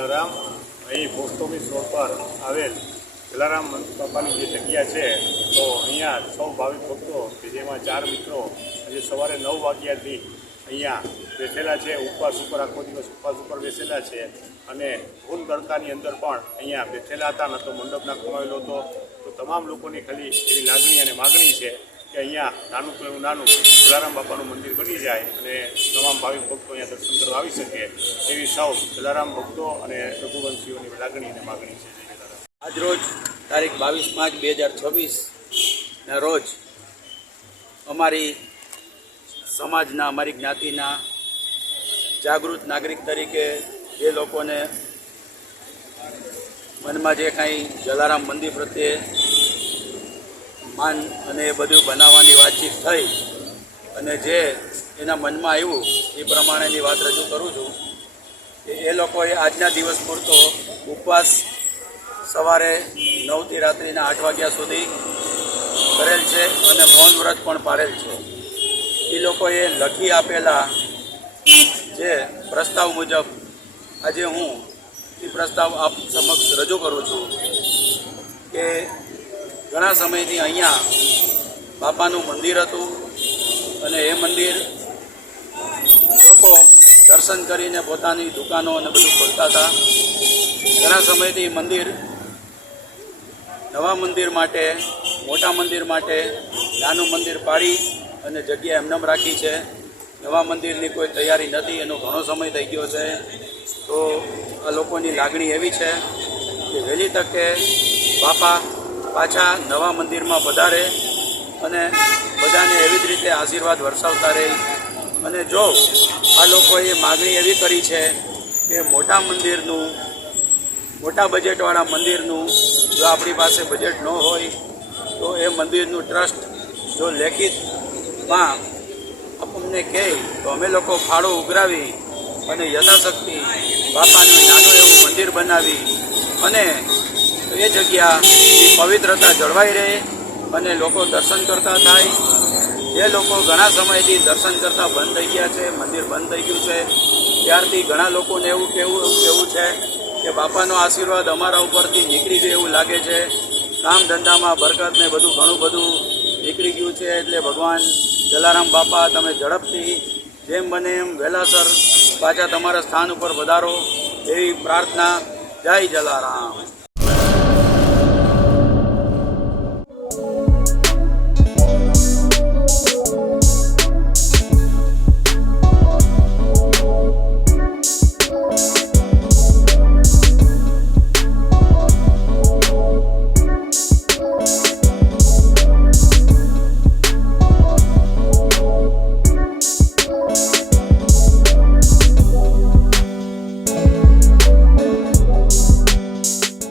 જલારામ અહીં post office road પર આવેલ જલારામ બાપાની જે જગ્યા છે તો અહીંયા સૌ ભાવિક ભક્તો કે જેમાં 4 મિત્રો આજે સવારે 9 વાગ્યાથી અહીંયા બેઠેલા છે, ઉપવાસ ઉપર આખો દિવસ ઉપવાસ ઉપર બેસેલા છે અને ભૂલ તડકાની અંદર પણ અહીંયા બેઠેલા હતા. ન તો મંડપ નાખવામાં આવેલો હતો. તો તમામ લોકોની ખાલી એવી લાગણી અને માગણી છે કે અહીંયા નાનું તો એવું નાનું જલારામ બાપાનું મંદિર બની જાય અને તમામ ભાવિક ભક્તો અહીંયા દર્શન કરવા આવી શકે એવી સૌ જલારામ ભક્તો અને રઘુવંશીઓની લાગણી અને માગણી છે. આજ રોજ તારીખ 22/5/2026ના રોજ અમારી સમાજના, અમારી જ્ઞાતિના જાગૃત નાગરિક તરીકે જે લોકોને મનમાં જે કાંઈ જલારામ મંદિર પ્રત્યે માન અને એ બધું બનાવવાની વાતચીત થઈ અને જે એના મનમાં આવ્યું એ પ્રમાણેની વાત રજૂ કરું છું કે એ લોકોએ આજના દિવસ પૂરતો ઉપવાસ સવારે 9થી રાત્રિના 8 વાગ્યા સુધી કરેલ છે અને મૌન વ્રત પણ પાડેલ છે. એ લોકોએ લખી આપેલા જે પ્રસ્તાવ મુજબ આજે હું એ પ્રસ્તાવ આપ સમક્ષ રજૂ કરું છું કે ઘણા સમયથી અહીંયા બાપાનું મંદિર હતું અને એ મંદિર લોકો દર્શન કરીને પોતાની દુકાનો અને બધું ખોલતા હતા. ઘણા સમયથી મંદિર નવા મંદિર માટે, મોટા મંદિર માટે નાનું મંદિર પાડી અને જગ્યા એમનેમ રાખી છે. નવા મંદિરની કોઈ તૈયારી નથી, એનો ઘણો સમય થઈ ગયો છે. તો આ લોકોની લાગણી એવી છે કે વહેલી તકે બાપા પાછા નવા મંદિરમાં પધારે અને બધાને એવી જ રીતે આશીર્વાદ વરસાવતા રહે. અને જો આ લોકોએ માગણી એવી કરી છે કે મોટા મંદિરનું, મોટા બજેટવાળા મંદિરનું જો આપણી પાસે બજેટ ન હોય તો એ મંદિરનું ટ્રસ્ટ જો લેખિતમાં આપણને કહે તો અમે લોકો ફાળો ઉઘરાવી અને યથાશક્તિ બાપાનું નાનું એવું મંદિર બનાવી અને એ જગ્યાની પવિત્રતા જળવાઈ રહે અને લોકો દર્શન કરતા થાય. જે લોકો ઘણા સમયથી દર્શન કરતા બંધ થઈ ગયા છે, મંદિર બંધ થઈ ગયું છે, ત્યારથી ઘણા લોકોને એવું કહેવું છે કે બાપાનો આશીર્વાદ અમારા ઉપરથી નીકળી ગયો એવું લાગે છે. કામ ધંધામાં બરકત ને બધું ઘણું બધું નીકળી ગયું છે. એટલે ભગવાન જલારામ બાપા તમે ઝડપથી જેમ બને એમ વહેલાસર પાછા તમારા સ્થાન ઉપર વધારો એવી પ્રાર્થના. જય જલારામ.